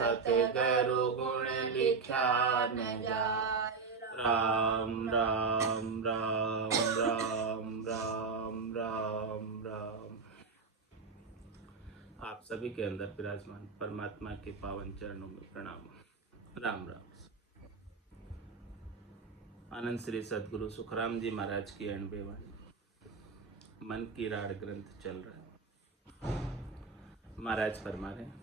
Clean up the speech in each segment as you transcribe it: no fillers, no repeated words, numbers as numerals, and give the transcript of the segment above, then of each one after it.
सत गरु गुण लिख्या न जाय। राम राम राम राम राम राम राम। आप सभी के अंदर विराजमान परमात्मा के पावन चरणों में प्रणाम। राम राम। आनंद श्री सदगुरु सुखराम जी महाराज की 90 वाणी। मन की राड ग्रंथ चल रहा है। महाराज फरमा रहे हैं,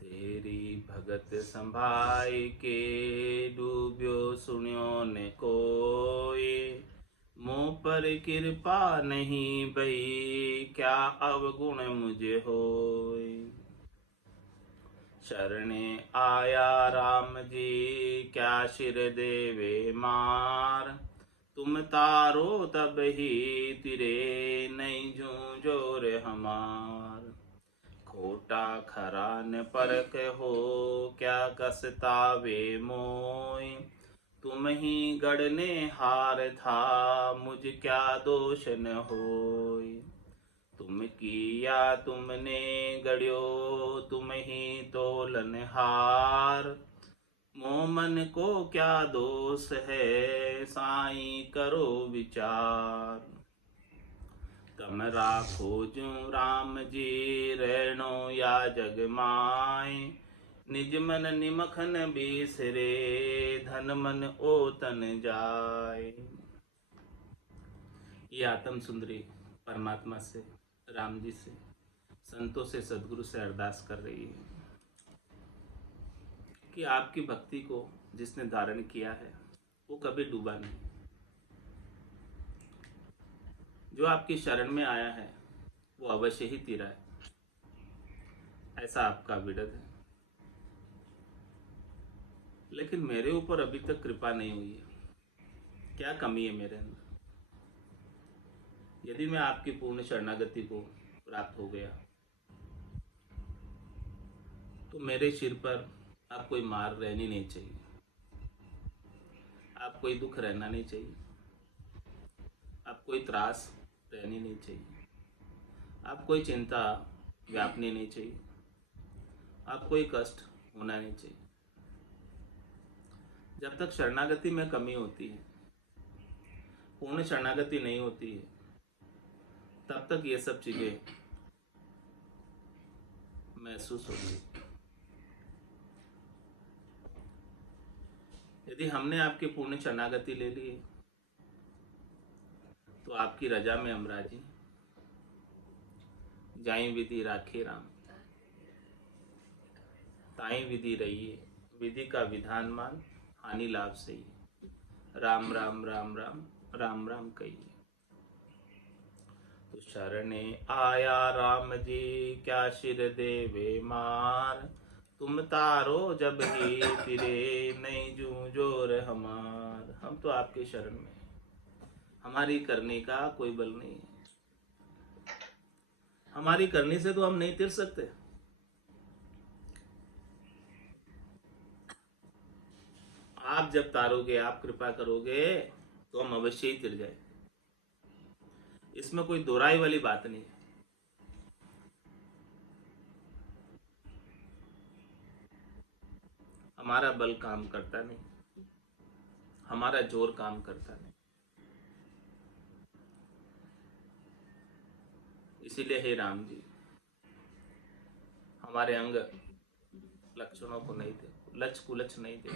तेरी भगत संभाई के डूब्यो सुनियो ने कोई। मुँह पर कृपा नहीं भई क्या अवगुण मुझे होय। शरणे आया राम जी क्या सिर देवे मार। तुम तारो तब ही तिरे नहीं जूझो रे हमार। खोटा खरा न परख हो क्या कसता वे मोय। तुम ही गढ़ने हार था मुझ क्या दोष न होय। तुम किया तुमने गढ़्यो तुम ही तोलनहार। मोमन को क्या दोष है साईं करो विचार। तम राखो जू राम जी रहनो या जग माय। निज मन निमखन बिसरे धन मन ओ तन जाय। ये आत्म सुंदरी परमात्मा से, राम जी से, संतों से, सदगुरु से अरदास कर रही है कि आपकी भक्ति को जिसने धारण किया है वो कभी डूबा नहीं। जो आपकी शरण में आया है वो अवश्य ही तीरा है, ऐसा आपका विडद है। लेकिन मेरे ऊपर अभी तक कृपा नहीं हुई है। क्या कमी है मेरे अंदर? यदि मैं आपकी पूर्ण शरणागति को प्राप्त हो गया तो मेरे सिर पर आप कोई मार रहनी नहीं चाहिए, आप कोई दुख रहना नहीं चाहिए, आप कोई त्रास रहनी नहीं चाहिए, आप कोई चिंता व्यापनी नहीं चाहिए, आप कोई कष्ट होना नहीं चाहिए। जब तक शरणागति में कमी होती है, पूर्ण शरणागति नहीं होती है, तब तक ये सब चीजें महसूस होती है। यदि हमने आपकी पूर्ण शरणागति ले ली है तो आपकी रजा में हम राजी। जाई विधि राखे राम ताई विधि रहिए। विधि का विधान मान हानि लाभ सही। राम राम राम राम राम राम कहिए। तो शरणे आया राम जी क्या सिर देवे मार। तुम तारो जब ही तिरे नहीं जूझो रे हमार। हम तो आपके शरण में, हमारी करने का कोई बल नहीं है। हमारी करने से तो हम नहीं तिर सकते। आप जब तारोगे, आप कृपा करोगे तो हम अवश्य ही तिर जाए। इसमें कोई दोहराई वाली बात नहीं है। हमारा बल काम करता नहीं, हमारा जोर काम करता नहीं। इसीलिए हे राम जी हमारे अंग लक्षणों को नहीं दे, लच कुलच नहीं दे।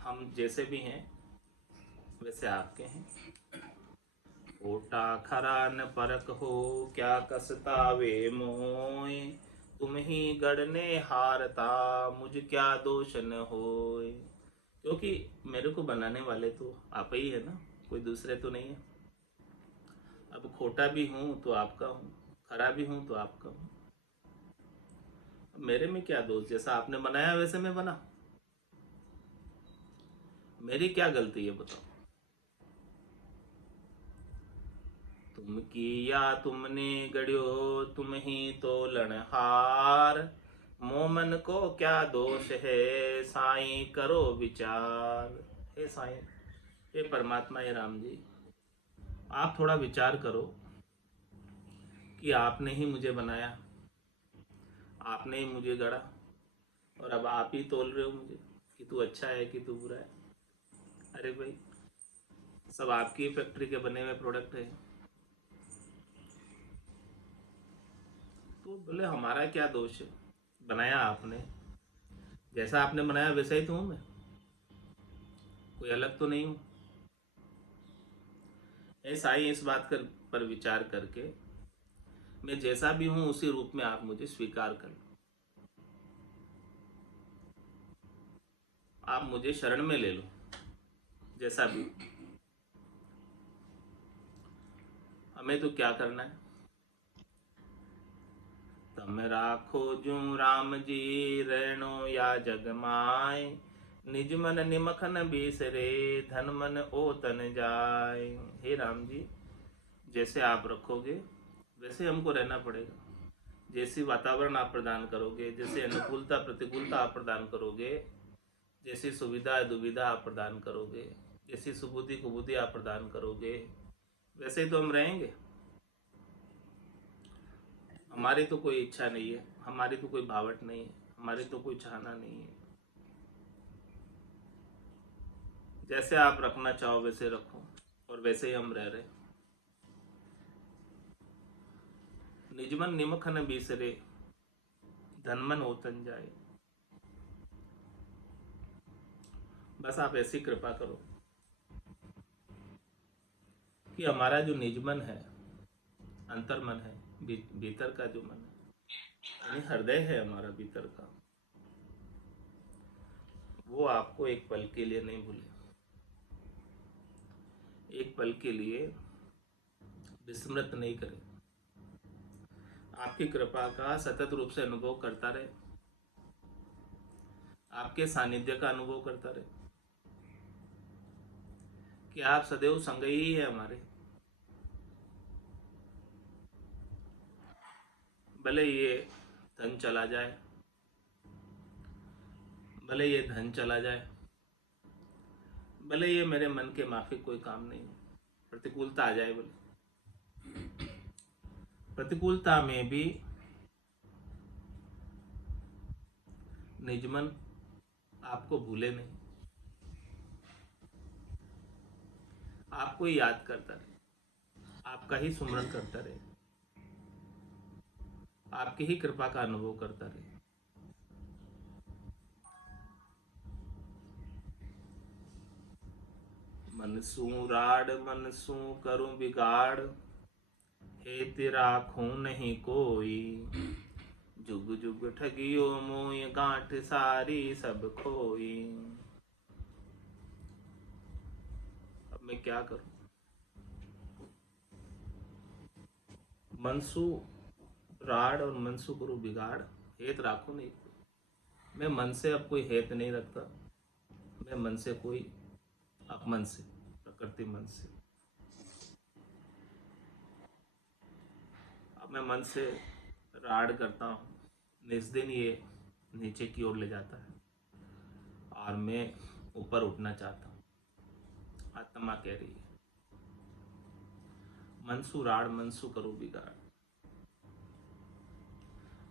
हम जैसे भी हैं वैसे आपके हैं। खोटा खरा न परख हो क्या कसता वे मोय। तुम ही गढ़ने हारता मुझ क्या दोष न होय। क्योंकि मेरे को बनाने वाले तो आप ही है ना, कोई दूसरे तो नहीं है। अब खोटा भी हूँ तो आपका हूँ, खरा भी हूँ तो आपका हूँ। मेरे में क्या दोष? जैसा आपने बनाया वैसे मैं बना। मेरी क्या गलती है बताओ? तुम किया तुमने गढ़्यो तुम ही तोलनहार। मोमन को क्या दोष है साईं करो विचार। हे साईं, हे परमात्मा, हे राम जी, आप थोड़ा विचार करो कि आपने ही मुझे बनाया, आपने ही मुझे गढ़ा, और अब आप ही तोल रहे हो मुझे कि तू अच्छा है कि तू बुरा है। अरे भाई, सब आपकी फैक्ट्री के बने हुए प्रोडक्ट है। तो बोले हमारा क्या दोष है, बनाया आपने, जैसा आपने बनाया वैसा ही तो हूँ मैं, कोई अलग तो नहीं हूँ। ऐसा ही इस बात पर विचार करके मैं जैसा भी हूँ उसी रूप में आप मुझे स्वीकार कर लो, आप मुझे शरण में ले लो जैसा भी। हमें तो क्या करना है, तम राखो जू राम जी रहनो या जग माय, निज मन निमख न बिसरे धन मन ओ तन जाय। हे राम जी, जैसे आप रखोगे वैसे हमको रहना पड़ेगा, जैसी वातावरण आप प्रदान करोगे, जैसे अनुकूलता प्रतिकूलता आप प्रदान करोगे, जैसी सुविधा दुविधा आप प्रदान करोगे, जैसी सुबुद्धि कुबुद्धि आप प्रदान करोगे, वैसे ही तो हम रहेंगे। हमारी तो कोई इच्छा नहीं है, हमारी तो कोई भावट नहीं है, हमारी तो कोई चाहना नहीं है। जैसे आप रखना चाहो वैसे रखो, और वैसे ही हम रह रहे। निजमन निमख न बिसरे धनमन ओतन जाए। बस आप ऐसी कृपा करो कि हमारा जो निजमन है, अंतर्मन है, भीतर का जो मन है, यानी हृदय है हमारा भीतर का, वो आपको एक पल के लिए नहीं भूले, एक पल के लिए विस्मृत नहीं करे, आपकी कृपा का सतत रूप से अनुभव करता रहे, आपके सानिध्य का अनुभव करता रहे कि आप सदैव संग ही है हमारे। भले ये धन चला जाए, भले ये धन चला जाए, भले ये मेरे मन के माफिक कोई काम नहीं हो, प्रतिकूलता आ जाए, भले प्रतिकूलता में भी निजमन आपको भूले नहीं, आपको ही याद करता रहे, आपका ही सुमरन करता रहे, आपकी ही कृपा का अनुभव करता रहे। मनसू राड मनसू करूं बिगाड़, हे तेरा खून नहीं कोई, जुग जुग ठगियो मोय गांठ सारी सब खोई। अब मैं क्या करूं, मनसू राड और मनसू करूं बिगाड़, हेत राखो नहीं कोई। मैं मन से अब कोई हेत नहीं रखता, मैं मन से कोई अपमन से, प्रकृति मन से, अब मैं मन से राड करता हूँ, निस दिन ये नीचे की ओर ले जाता है और मैं ऊपर उठना चाहता हूँ। आत्मा कह रही है मनसू राड मनसू करो बिगाड़,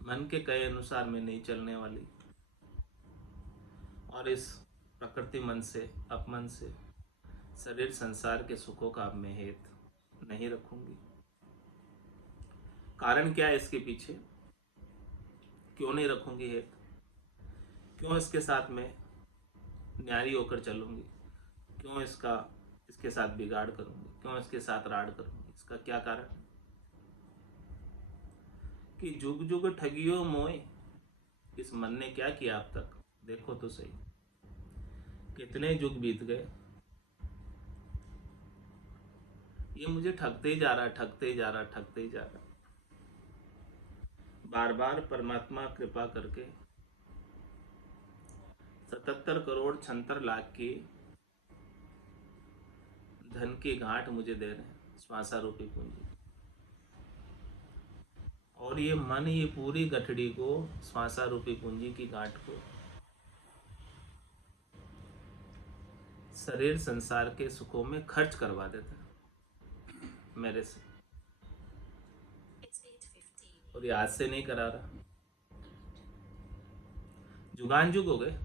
मन के कहे अनुसार मैं नहीं चलने वाली, और इस प्रकृति मन से अपमन से शरीर संसार के सुखों का अब मैं हेत नहीं रखूंगी। कारण क्या है इसके पीछे, क्यों नहीं रखूंगी हेत, क्यों इसके साथ में न्यारी होकर चलूंगी, क्यों इसके साथ बिगाड़ करूंगी, क्यों इसके साथ राड़ करूंगी, इसका क्या कारण, कि जुग जुग ठगियो मोए, इस मन ने क्या किया अब तक, देखो तो सही, कितने जुग बीत गए, ये मुझे ठगते ही जा रहा, ठगते ही जा रहा, ठगते ही जा रहा। बार बार परमात्मा कृपा करके 77 करोड़ 76 लाख की धन की गांठ मुझे दे रहे हैं, श्वासा रूपी पूंजी, और ये मन ये पूरी गठड़ी को, श्वासा रूपी पूंजी की गांठ को शरीर संसार के सुखों में खर्च करवा देता है मेरे से, और ये आज से नहीं करा रहा, जुगान जुग हो गए।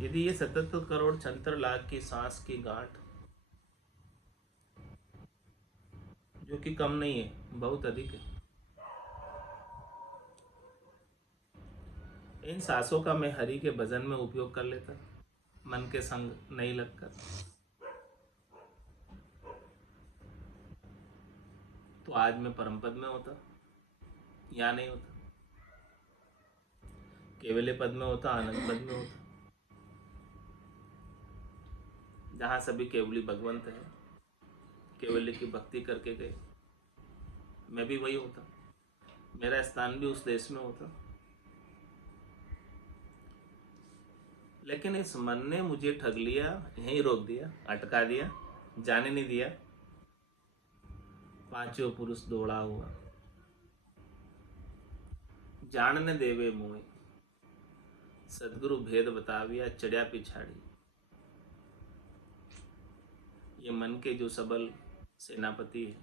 यदि ये 77 करोड़ 76 लाख की सांस की गांठ, जो कि कम नहीं है, बहुत अधिक है, इन सांसों का मैं हरि के भजन में उपयोग कर लेता, मन के संग नहीं लगकर, तो आज मैं परम पद में होता या नहीं होता, केवल पद में होता, आनंद पद में होता, जहां सभी केवली भगवंत है, केवल की भक्ति करके गए। मैं भी वही होता, मेरा स्थान भी उस देश में होता। लेकिन इस मन ने मुझे ठग लिया, यहीं रोक दिया, अटका दिया, जाने नहीं दिया। पांचों पुरुष दौड़ा हुआ, जानने देवे मोह, सदगुरु भेद बताविया, चढ़िया पिछाड़ी। ये मन के जो सबल सेनापति है,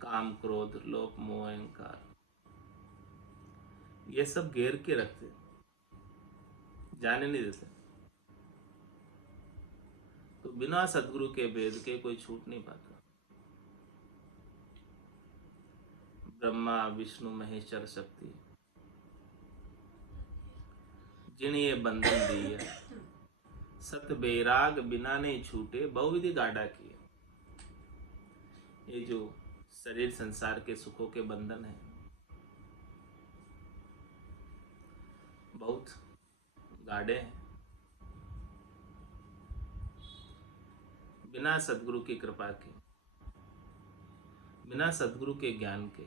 काम क्रोध लोभ मोह अहंकार, ये सब घेर के रखते, जाने नहीं देते। तो बिना सदगुरु के भेद के कोई छूट नहीं पाता। ब्रह्मा विष्णु महेश्वर शक्ति, जिन ये बंधन दिया, सत बैराग बिना नहीं छूटे, बहुविधि गाढ़ा किए। ये जो शरीर संसार के सुखों के बंधन है, बहुत गाढ़े हैं। बिना सदगुरु की कृपा के, बिना सदगुरु के ज्ञान के,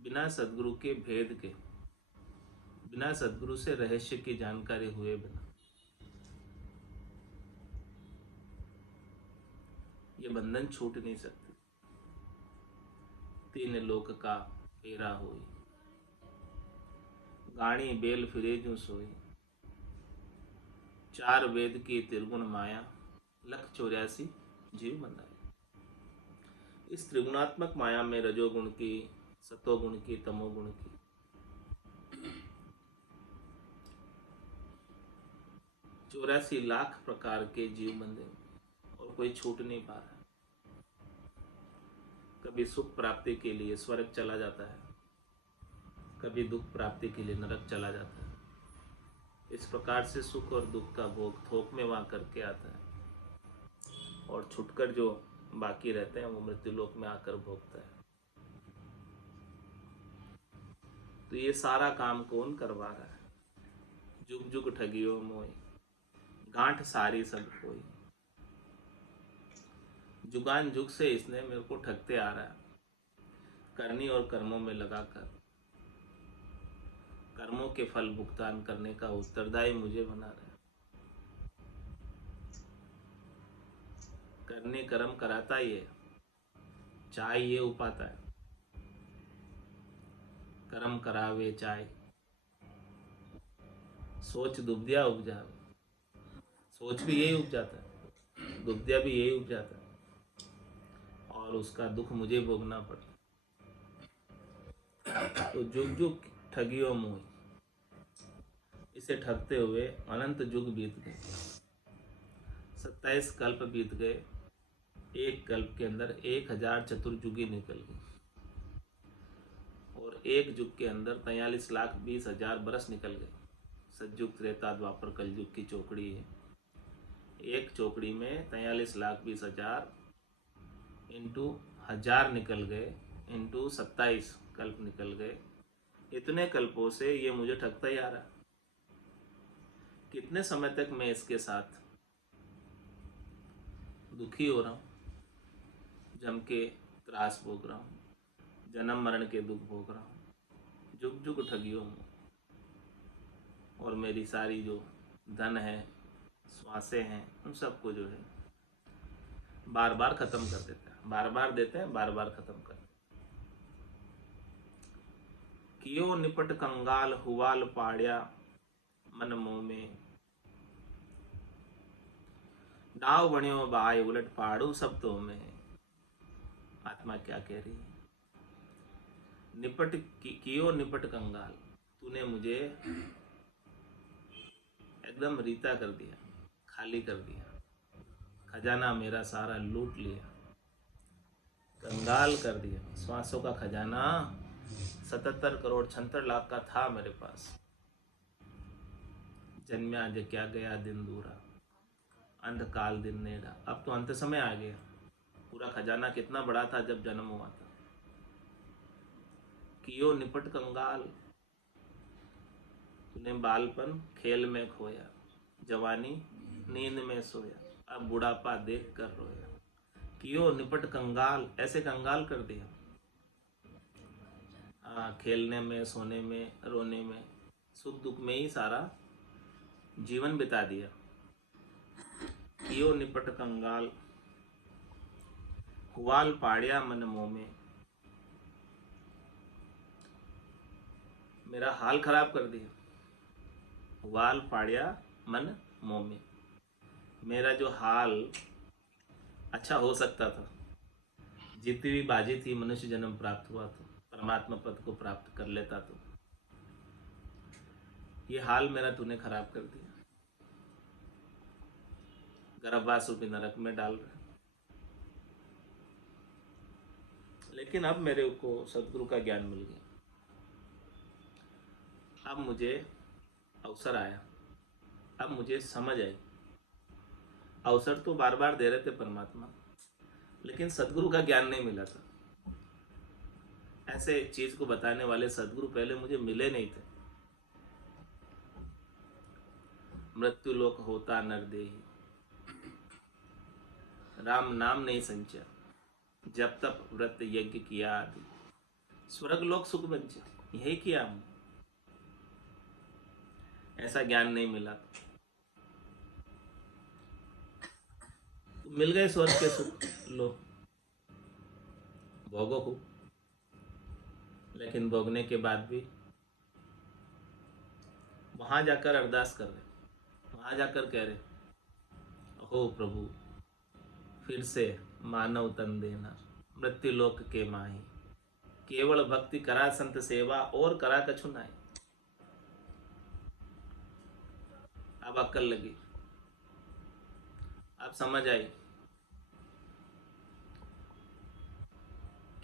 बिना सदगुरु के भेद के, बिना सदगुरु से रहस्य की जानकारी हुए बिना ये बंधन छूट नहीं सकते। तीन लोक का फेरा होई, गाणी बेल फिरे जू सोई, चार वेद की त्रिगुण माया, लख 84 जीव बनाए। इस त्रिगुणात्मक माया में रजोगुण की, सतोगुण की, तमोगुण की, 84 लाख प्रकार के जीव बंधे, और कोई छूट नहीं पा रहा। कभी सुख प्राप्ति के लिए स्वर्ग चला जाता है, कभी दुख प्राप्ति के लिए नरक चला जाता है। इस प्रकार से सुख और दुख का भोग थोक में वहां करके आता है, और छुटकर जो बाकी रहते हैं वो मृत्यु लोक में आकर भोगता है। तो ये सारा काम कौन करवा रहा है? जुग जुग ठगियो मोई, गांठ सारी सब कोई। जुगान जुग से इसने मेरे को ठगते आ रहा है, करनी और कर्मों में लगाकर कर्मों के फल भुगतान करने का उत्तरदायी मुझे बना रहा है। करने कर्म कराता ही है, चाय ये उपाता है, कर्म करावे चाय, सोच दुबदिया उपजावे। सोच भी यही उपजाता है, दुबदिया भी यही उपजाता है, और उसका दुख मुझे भोगना पड़ता। तो जुग जुग ठगियो मोह, इसे ठगते हुए अनंत युग बीत गए, 27 कल्प बीत गए। एक कल्प के अंदर 1000 चतुर्युगी निकल गई, और एक युग के अंदर 43,20,000 बरस निकल गए। सतयुग त्रेता द्वापर कलयुग की चौकड़ी है। एक चौकड़ी में 43,20,000 इंटू 1000 निकल गए, इंटू 27 कल्प निकल गए। इतने कल्पों से ये मुझे ठगता ही आ रहा। कितने समय तक मैं इसके साथ दुखी हो रहा हूँ, जम के त्रास भोग रहा हूँ, जन्म मरण के दुख भोग रहा हूँ, जुग जुग ठगियों हूँ। और मेरी सारी जो धन है, श्वासें हैं, उन सबको जो है बार बार खत्म कर देते हैं, बार बार देते हैं, बार बार खत्म कर। कियो निपट कंगाल हुवाल पाड़या मन मोह में। दाव बण्यो बाय उलट पाड़ू सब तो में। आत्मा क्या कह रही है? कियो निपट कंगाल, तूने मुझे एकदम रीता कर दिया, खाली कर दिया, खजाना मेरा सारा लूट लिया, कंगाल कर दिया। श्वासों का खजाना 77 करोड़ 76 लाख का था मेरे पास। जन्म्या जे क्या गया दिन दूरा, अंधकाल दिन नेड़ा। अब तो अंत समय आ गया। पूरा खजाना कितना बड़ा था जब जन्म हुआ था। कियो निपट कंगाल, तूने बालपन खेल में खोया, जवानी नींद में सोया, अब बुढ़ापा देख कर रोया। कियो निपट कंगाल, ऐसे कंगाल कर दिया। हाँ, खेलने में, सोने में, रोने में, सुख दुख में ही सारा जीवन बिता दिया। कियो निपट कंगाल हुवाल पाड़या मन मोह में। मेरा हाल खराब कर दिया। हुवाल पाड़या मन मोह में। मेरा जो हाल अच्छा हो सकता था, जीती हुई बाजी थी, मनुष्य जन्म प्राप्त हुआ तो, परमात्मा पद को प्राप्त कर लेता तो, ये हाल मेरा तूने खराब कर दिया। गर्भवास रूपी नरक में डाल रहा। लेकिन अब मेरे को सदगुरु का ज्ञान मिल गया। अब मुझे अवसर आया, अब मुझे समझ आई। अवसर तो बार बार दे रहे थे परमात्मा, लेकिन सदगुरु का ज्ञान नहीं मिला था। ऐसे चीज को बताने वाले सदगुरु पहले मुझे मिले नहीं थे। मृत्यु लोक होता नरदेही, राम नाम नहीं संचा, जब तक व्रत यज्ञ किया आदि, स्वर्ग लोक सुख बंचा, यही किया हमने। ऐसा ज्ञान नहीं मिला। तो मिल गए स्वर्ग के सुख, लो भोगो को। लेकिन भोगने के बाद भी वहां जाकर अरदास कर रहे, वहां जाकर कह रहे, हो प्रभु फिर से मानव तन देना, मृत्यु लोक के माही, केवल भक्ति करा संत सेवा और करा कछु नाई। अब अक्ल लगी, अब समझ आई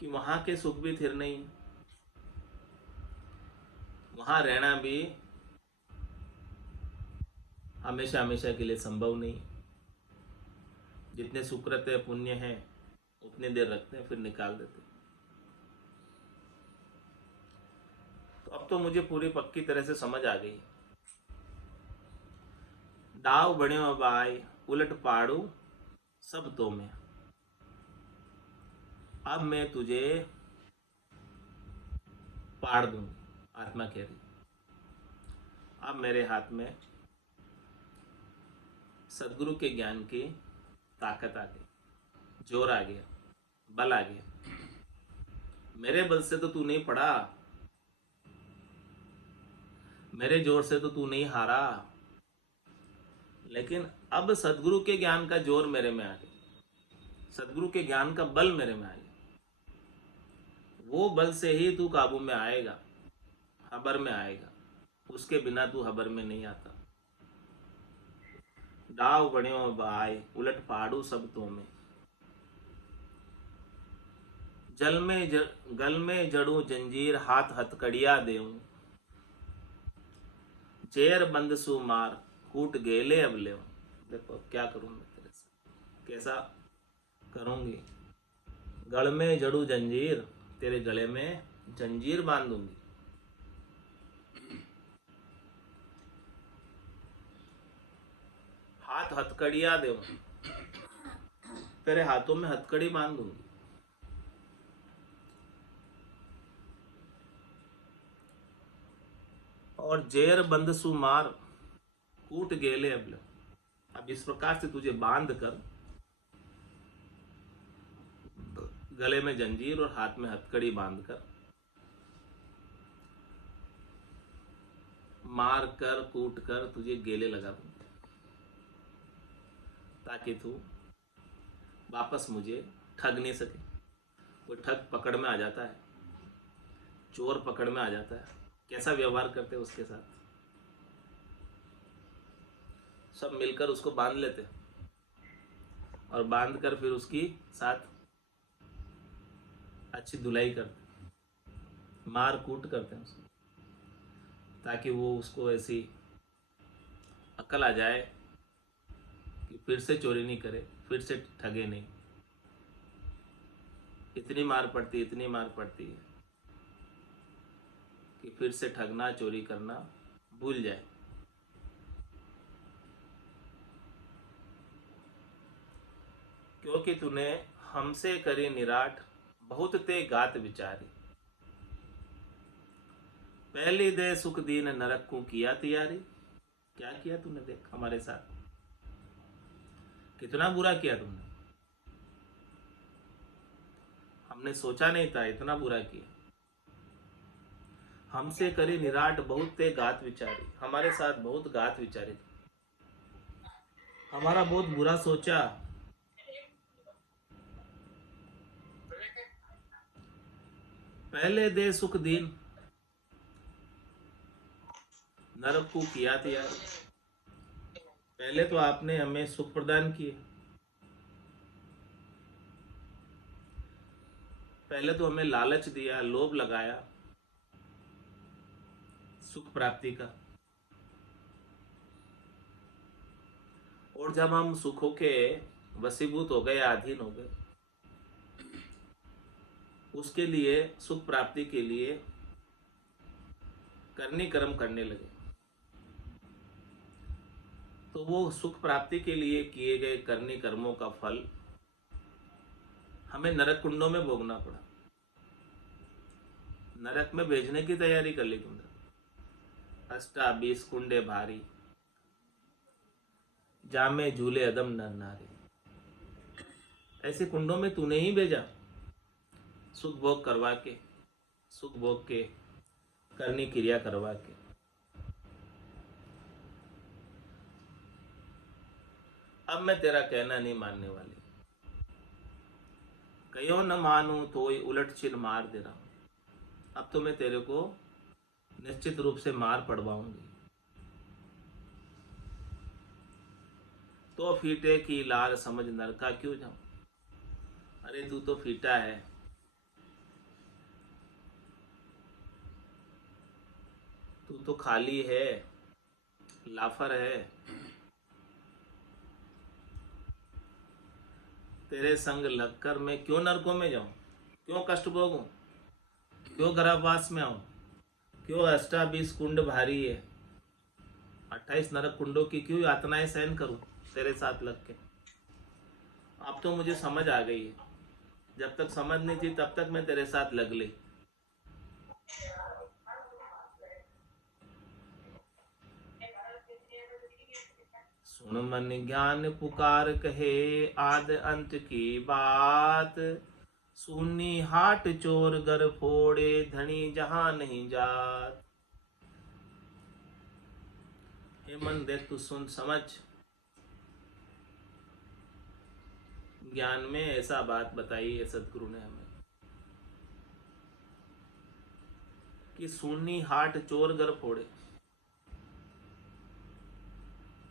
कि वहां के सुख भी थिर नहीं, वहां रहना भी हमेशा हमेशा के लिए संभव नहीं। जितने सुकृत है, पुण्य है, उतने देर रखते हैं, फिर निकाल देते हैं। तो अब तो मुझे पूरी पक्की तरह से समझ आ गई। दाव बण्यो बाय उलट पाड़ू सब तो में। अब मैं तुझे पाड़ दूंगी, आत्मा कह रही। अब मेरे हाथ में सदगुरु के ज्ञान की ताकत आ गई, जोर आ गया, बल आ गया। मेरे बल से तो तू नहीं पड़ा, मेरे जोर से तो तू नहीं हारा, लेकिन अब सदगुरु के ज्ञान का जोर मेरे में आ गया, सदगुरु के ज्ञान का बल मेरे में आ गया। वो बल से ही तू काबू में आएगा, हबर में आएगा, उसके बिना तू हबर में नहीं आता। दाव बण्यो बाय उलट पाड़ू सब तो में। गल में जड़ू जंजीर, हाथ हथकड़िया देऊं, जेर बंद सु मार, कूट गेले अब ले। देखो अब क्या करूं मैं तेरे से, कैसा करूंगी। गल में जड़ू जंजीर, तेरे गले में जंजीर बांध दूंगी। हाथ हथकड़िया दे, तेरे हाथों में हथकड़ी बांध दूंगी। और जेर बंद सु मार, कूट गेले अब लो। अब इस प्रकार से तुझे बांध कर, गले में जंजीर और हाथ में हथकड़ी बांधकर मार कर कूट कर तुझे गेले लगा दूंगा, ताकि तू वापस मुझे ठग नहीं सके। कोई ठग पकड़ में आ जाता है, चोर पकड़ में आ जाता है, कैसा व्यवहार करते हैं उसके साथ? सब मिलकर उसको बांध लेते और बांध कर फिर उसकी साथ अच्छी धुलाई करते, मार कूट करते हैं उसको, ताकि वो उसको ऐसी अकल आ जाए कि फिर से चोरी नहीं करे, फिर से ठगे नहीं। इतनी मार पड़ती, इतनी मार पड़ती है कि फिर से ठगना चोरी करना भूल जाए। क्योंकि तूने हमसे करी निराट, बहुत ते गात विचारी। पहली दे सुख दीन नरक को किया तैयारी। क्या किया तूने, देख हमारे साथ कितना बुरा किया तुमने। हमने सोचा नहीं था इतना बुरा किया। हमसे करी निराट, बहुत ते गात विचारी। हमारे साथ बहुत गात विचारी, हमारा बहुत बुरा सोचा। पहले दे सुख दीन नरक को किया तैयारी। पहले तो आपने हमें सुख प्रदान किए, पहले तो हमें लालच दिया, लोभ लगाया सुख प्राप्ति का। और जब हम सुखों के वशीभूत हो गए, अधीन हो गए, उसके लिए, सुख प्राप्ति के लिए करनी कर्म करने लगे, तो वो सुख प्राप्ति के लिए किए गए करनी कर्मों का फल हमें नरक कुंडों में भोगना पड़ा। नरक में भेजने की तैयारी कर ली तुमने। 28 कुंडे भारी, जामे झूले अदम नर नारी। ऐसे कुंडों में तूने ही भेजा, सुख भोग करवा के, सुख भोग के करनी क्रिया करवा के। अब मैं तेरा कहना नहीं मानने वाली, कहो न मानू तो उलट चिल मार दे रहा हूं। अब तो मैं तेरे को निश्चित रूप से मार पड़वाऊंगी। तो फीटे की लाल समझ नरका क्यों जाऊं। अरे तू तो फीटा है, तू तो खाली है, लाफर है। तेरे संग लगकर मैं क्यों नरकों में जाऊं, क्यों कष्ट भोगूं, क्यों गर्भवास में आऊं, क्यों 28 कुंड भारी है, 28 नरक कुंडों की क्यों यातनाएं सहन करूं तेरे साथ लग के। अब तो मुझे समझ आ गई है, जब तक समझ नहीं थी तब तक मैं तेरे साथ लग ली। सुन मन ज्ञान पुकार कहे, आद अंत की बात। सुनी हाट चोर गर फोड़े, धनी जहां नहीं जात। हे मन देख तू सुन समझ। ज्ञान में ऐसा बात बताई है सदगुरु ने हमें कि सुनी हाट चोर गर फोड़े।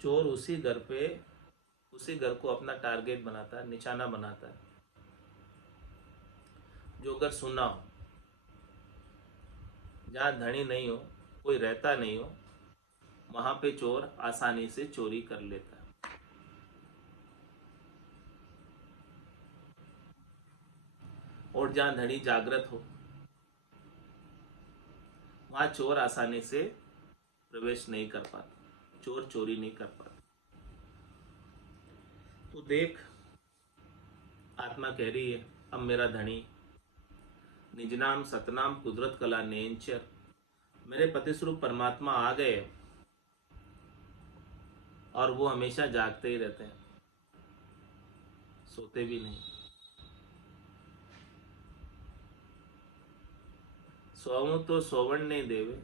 चोर उसी घर पे, उसी घर को अपना टारगेट बनाता है, निशाना बनाता है जो घर सुना हो, जहाँ धनी नहीं हो, कोई रहता नहीं हो, वहां पे चोर आसानी से चोरी कर लेता है। और जहाँ धनी जागृत हो, वहां चोर आसानी से प्रवेश नहीं कर पाता, चोर चोरी नहीं कर पाता। तो देख, आत्मा कह रही है अब मेरा धनी, निज नाम सतनाम कुदरत कला नेंचर, मेरे पति स्वरूप परमात्मा आ गए और वो हमेशा जागते ही रहते हैं, सोते भी नहीं। सोऊं तो सोवन नहीं देवे,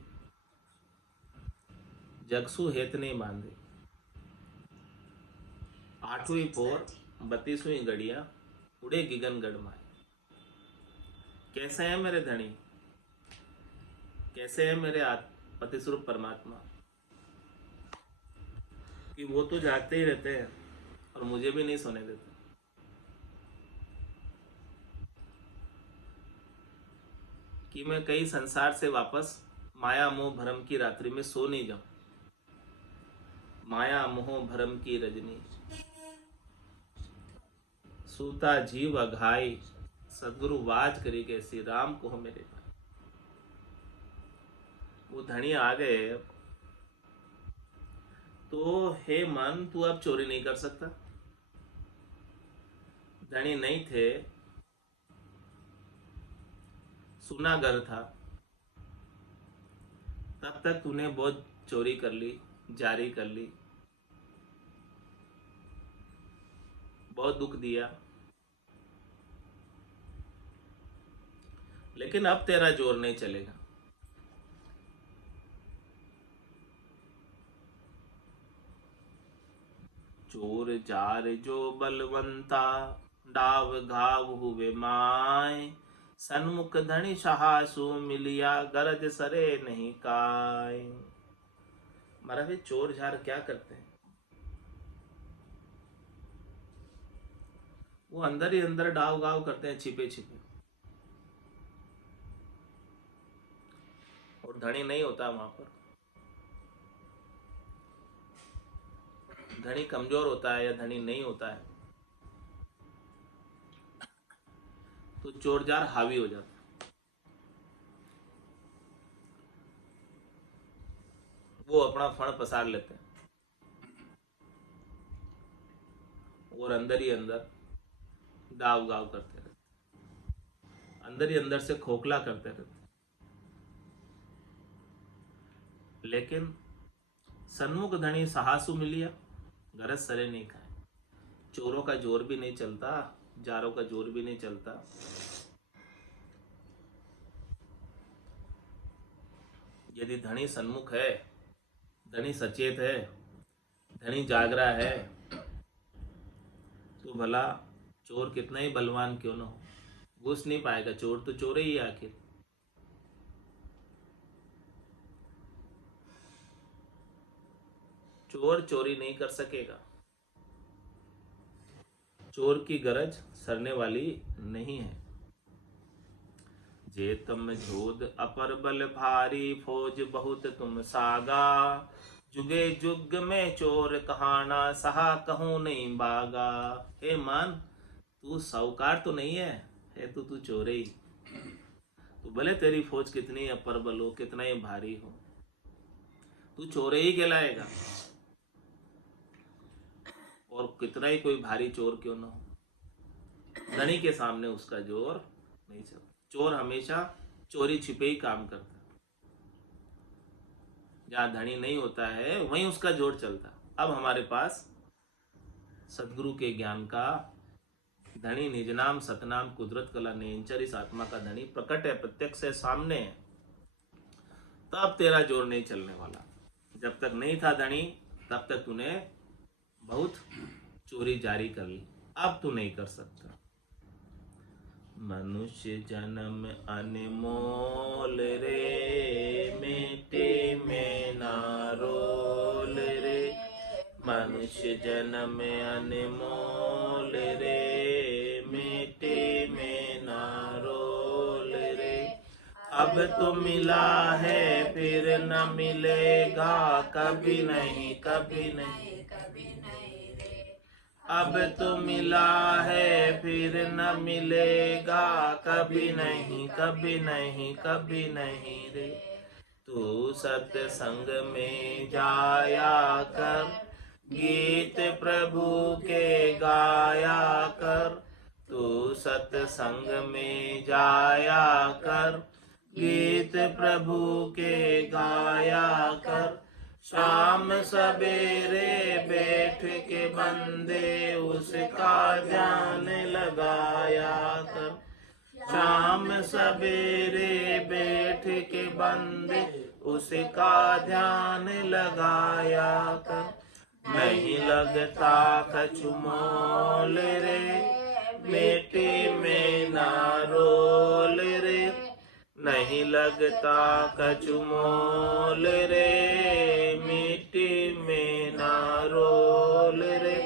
जगसु हेत नहीं बांधे। 8वीं पोर 32वीं गड़िया उड़े गिगन गढ़ माए। कैसे है मेरे धनी, कैसे है मेरे पति स्वरूप परमात्मा, कि वो तो जागते ही रहते हैं और मुझे भी नहीं सोने देते। कि मैं कई संसार से वापस माया मोह भरम की रात्रि में सो नहीं जाऊं। माया मोह भरम की रजनी सूता जीव अघाई, सदगुरु वाज करी कैसी राम को मेरे भाई। वो धनी आ गए तो हे मन तू अब चोरी नहीं कर सकता। धनी नहीं थे, सुना घर था, तब तक तूने बहुत चोरी कर ली, जारी कर ली, बहुत दुख दिया, लेकिन अब तेरा जोर नहीं चलेगा। चोर जार जो बलवंता, डाव घाव हुए माय, सन्मुख धनी सहासु मिलिया, गरज सरे नहीं काय। महाराज चोर जार क्या करते हैं, वो अंदर ही अंदर डाव गाव करते हैं, छिपे छिपे, और धनी नहीं होता वहां पर। धनी कमजोर होता है या धनी नहीं होता है तो चोर जार हावी हो जाता है। वो अपना फण पसार लेते हैं और अंदर ही अंदर दाव गाव करते रहते, अंदर ही अंदर से खोखला करते रहते। लेकिन सन्मुख धनी साहसु मिलिया, गरज सरे नहीं खाए। चोरों का जोर भी नहीं चलता, जारों का जोर भी नहीं चलता। यदि धनी सन्मुख है, धनी सचेत है, धनी जागरा है, तो भला चोर कितना ही बलवान क्यों न हो, घुस नहीं पाएगा। चोर तो चोर ही है आखिर। चोर चोरी नहीं कर सकेगा। चोर की गरज सरने वाली नहीं है। जे तम जोध अपर बल भारी, फौज बहुत तुम सागा, जुगे जुग में चोर कहाना, सहा कहूं नहीं बागा। हे मान तू साहूकार तो नहीं है तो तू चोर ही। तो भले तेरी फौज कितनी अपर बल हो, कितना ही भारी हो, तू चोर ही कहलाएगा। और कितना ही कोई भारी चोर क्यों ना हो, धनी के सामने उसका जोर नहीं चलता। चोर हमेशा चोरी छिपे ही काम करता है। जहां धनी नहीं होता है वहीं उसका जोर चलता। अब हमारे पास सदगुरु के ज्ञान का धनी, निज नाम सतनाम कुदरत कला नेंचर, इस आत्मा का धनी प्रकट है, प्रत्यक्ष है, सामने है। तब तेरा जोर नहीं चलने वाला। जब तक नहीं था धनी तब तक तूने बहुत चोरी जारी कर ली, अब तू नहीं कर सकता। मनुष्य जन्म अनमोल रे, मिटे में ना रोल रे। मनुष्य जन्म अनमोल रे, मिटे में ना रोल रे। अब तो मिला है फिर न मिलेगा, कभी नहीं कभी नहीं। अब तो मिला है फिर न मिलेगा, कभी नहीं कभी नहीं कभी नहीं रे। तू सत्संग में जाया कर, गीत प्रभु के गाया कर। तू सत्संग में जाया कर, गीत प्रभु के गाया कर। शाम सवेरे बैठ के बंदे उसका ध्यान लगाया कर। शाम सवेरे बैठ के बंदे उसका ध्यान लगाया कर। नहीं लगता कछु मोल रे, मिट्टी में ना रोल रे। नहीं लगता कछु मोल रे, मिट्टी में ना रोल रे।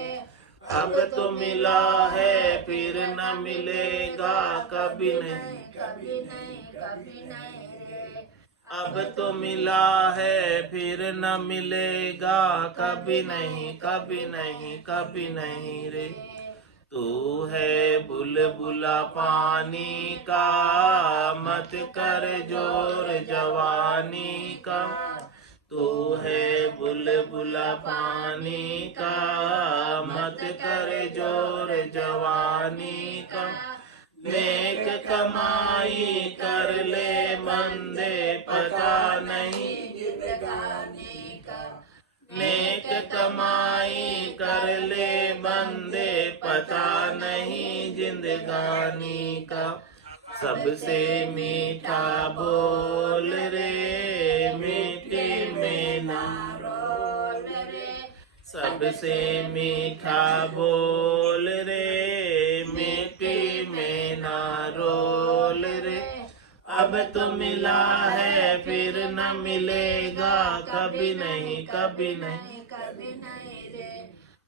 अब तो मिला है फिर न मिलेगा कभी नहीं, कभी नहीं, कभी नहीं रे। अब तो मिला है फिर न मिलेगा कभी नहीं, कभी नहीं, कभी नहीं रे। तू है बुलबुला पानी का, मत कर जोर जवानी का। तू है बुलबुला पानी का, मत कर जोर जवानी का। नेक कमाई कर ले बंदे, पता नहीं जिंदगानी का। नेक कमाई कर ले बंदे, पता नहीं जिंदगानी का। सबसे मीठा बोल रे, मिट्टी में ना रोल रे। सबसे मीठा बोल रे, मिट्टी में ना रोल रे। अब तो मिला है फिर न मिलेगा कभी नहीं, कभी नहीं, कभी नहीं रे।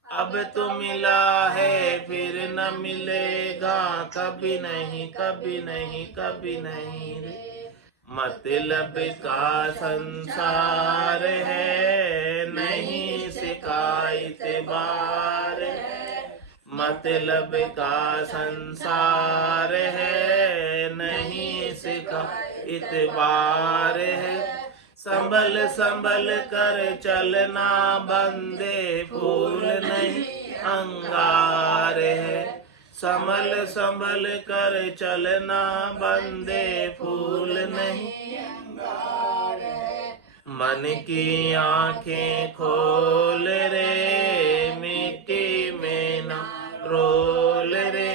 अब तो मिला है फिर न मिलेगा कभी नहीं, कभी नहीं, कभी नहीं रे। मतलब का संसार है, नहीं शिकायत बार है। मतलब का संसार है, नहीं शिकायत बार है। संभल संभल कर चलना बंदे, फूल नहीं अंगार है। संभल संभल कर चलना बंदे, फूल नहीं अंगार है। मन की आंखें खोल रे, मिट्टी में ना रोल रे।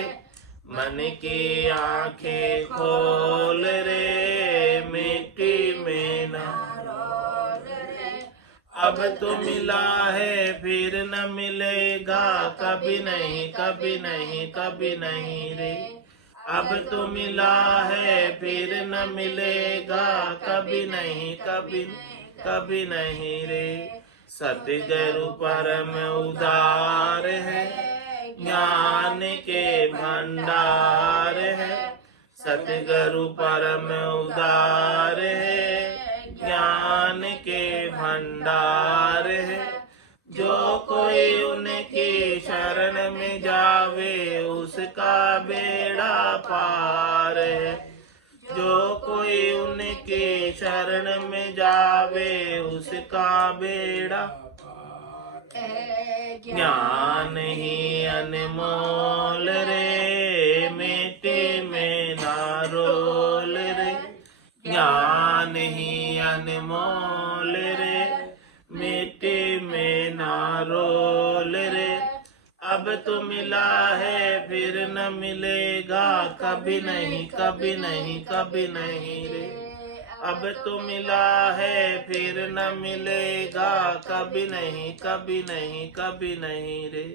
मन की आंखें खोल रे, मिट्टी में ना रोल रे। अब तो मिला है फिर न मिलेगा कभी नहीं, कभी नहीं, कभी नहीं रे। अब तो मिला है फिर न मिलेगा कभी नहीं, कभी कभी नहीं रे। सतगुरु परम उदार है, ज्ञान के भंडार है। सतगुरु परम उदार है, ज्ञान के भंडार है। जो कोई उनकी शरण में जावे, उसका बेड़ा पार है। जो कोई उनकी शरण में जावे, उसका बेड़ा ज्ञान ही अनमोल रे, मिट्टी में ना रोल रे। ज्ञान ही अनमोल रे, मिट्टी में ना रोल रे। अब तो मिला है फिर न मिलेगा कभी नहीं, कभी नहीं, कभी नहीं रे। अब तो मिला है फिर न मिलेगा कभी नहीं, कभी नहीं, कभी नहीं रे।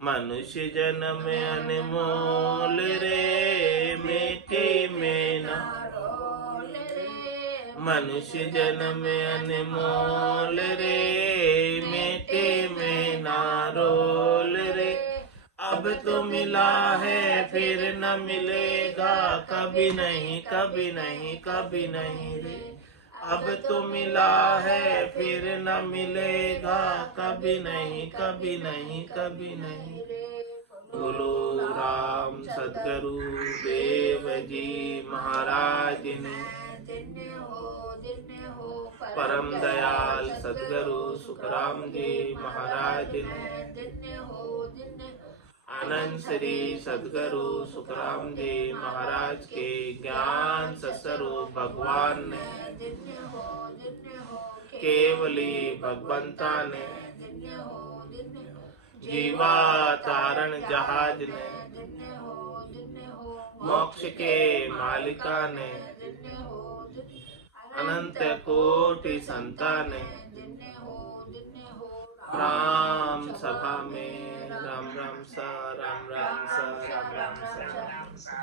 मनुष्य जन्म अनमोल रे, मिट्टी में ना रोल रे। मनुष्य जन्म अनमोल रे, मिट्टी में ना रोल रे। अब तो मिला है फिर न मिलेगा कभी नहीं, कभी नहीं, कभी नहीं रे। अब तो मिला है फिर न मिलेगा कभी नहीं, कभी नहीं, कभी नहीं। बोलो राम सतगुरु देव जी महाराज ने, परम दयाल सतगुरु सुखराम जी महाराज ने, आनंद श्री सतगुरु सुखराम जी महाराज के ज्ञान सत्स्वरूप भगवान ने, केवली भगवंता ने, जीवा तारण जहाज ने, मोक्ष के मालिका ने, अनंत कोटि संतान जिन्ने हो राम सभा में राम राम सा राम राम सा राम राम सा।